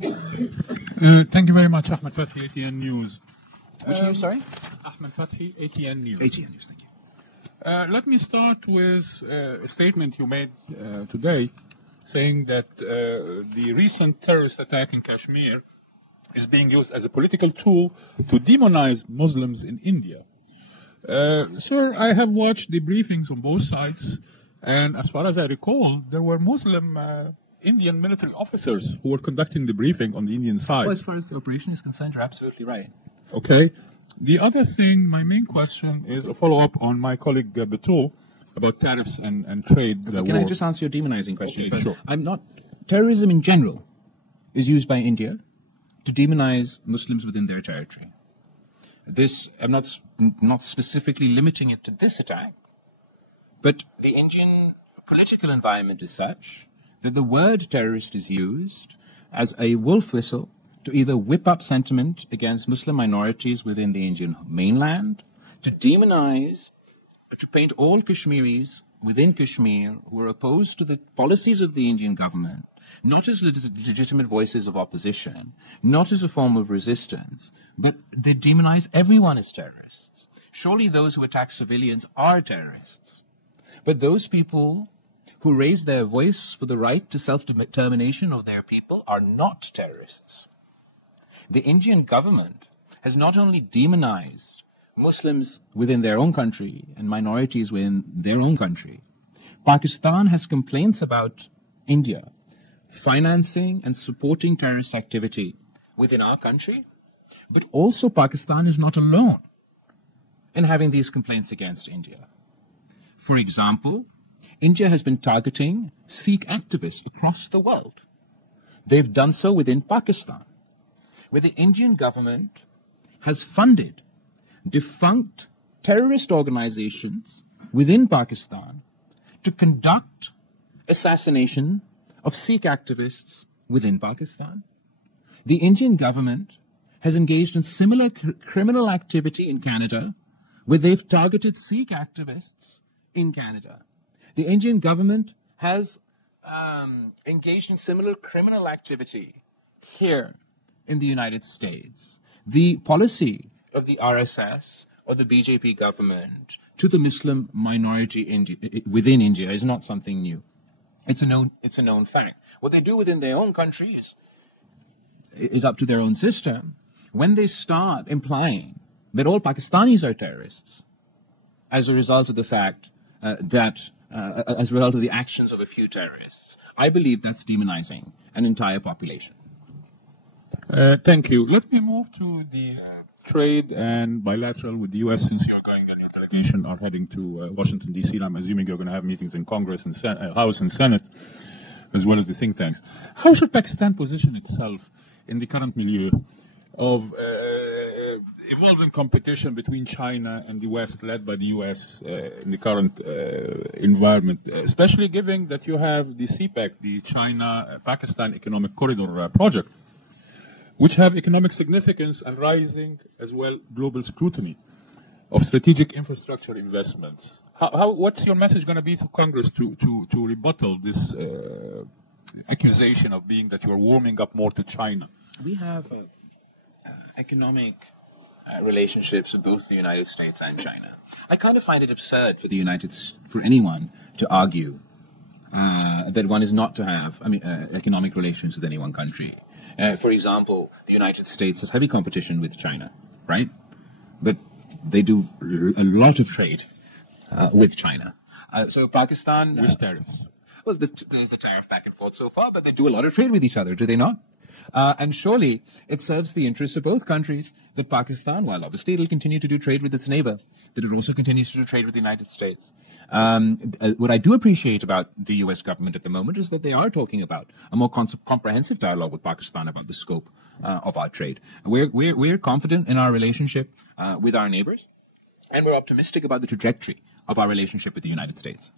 Thank you very much, Ahmed Fathi, ATN News. Which news, sorry? Ahmed Fathi, ATN News. ATN News, thank you. Let me start with a statement you made today saying that the recent terrorist attack in Kashmir is being used as a political tool to demonize Muslims in India. Sir, I have watched the briefings on both sides, and as far as I recall, there were Muslim Indian military officers who were conducting the briefing on the Indian side. Well, as far as the operation is concerned, you're absolutely right. Okay. The other thing, my main question, is a follow-up on my colleague Bhutto about tariffs and trade. Can I just answer your demonizing question? Okay, sure. Terrorism in general is used by India to demonize Muslims within their territory. I'm not specifically limiting it to this attack, but the Indian political environment is such that the word terrorist is used as a wolf whistle to either whip up sentiment against Muslim minorities within the Indian mainland, to demonize, to paint all Kashmiris within Kashmir who are opposed to the policies of the Indian government, not as legitimate voices of opposition, not as a form of resistance, but they demonize everyone as terrorists. Surely those who attack civilians are terrorists. But those people who raise their voice for the right to self-determination of their people are not terrorists. The Indian government has not only demonized Muslims within their own country and minorities within their own country. Pakistan has complaints about India financing and supporting terrorist activity within our country, but also Pakistan is not alone in having these complaints against India. For example, India has been targeting Sikh activists across the world. They've done so within Pakistan, where the Indian government has funded defunct terrorist organizations within Pakistan to conduct assassination of Sikh activists within Pakistan. The Indian government has engaged in similar criminal activity in Canada, where they've targeted Sikh activists in Canada. The Indian government has engaged in similar criminal activity here in the United States. The policy of the RSS or the BJP government to the Muslim minority within India is not something new. It's a known fact. What they do within their own countries is up to their own system. When they start implying that all Pakistanis are terrorists as a result of the fact as a result of the actions of a few terrorists, I believe that's demonizing an entire population. Thank you. Let me move to the trade and bilateral with the U.S. since you're going and your delegation are heading to Washington, D.C. and I'm assuming you're going to have meetings in Congress and House and Senate, as well as the think tanks. How should Pakistan position itself in the current milieu of evolving competition between China and the West, led by the U.S. In the current environment, especially given that you have the CPEC, the China-Pakistan Economic Corridor project, which have economic significance and rising as well global scrutiny of strategic infrastructure investments. What's your message going to be to Congress to rebuttal this accusation of being that you're warming up more to China? We have economic relationships with both the United States and China. I kind of find it absurd for anyone to argue that one is not to have economic relations with any one country. For example, the United States has heavy competition with China, right? But they do a lot of trade with China. So Pakistan... With tariffs. Well, there's a tariff back and forth so far, but they do a lot of trade with each other, do they not? And surely it serves the interests of both countries that Pakistan, while obviously it'll continue to do trade with its neighbor, that it also continues to do trade with the United States. What I do appreciate about the U.S. government at the moment is that they are talking about a more comprehensive dialogue with Pakistan about the scope of our trade. We're confident in our relationship with our neighbors, and we're optimistic about the trajectory of our relationship with the United States.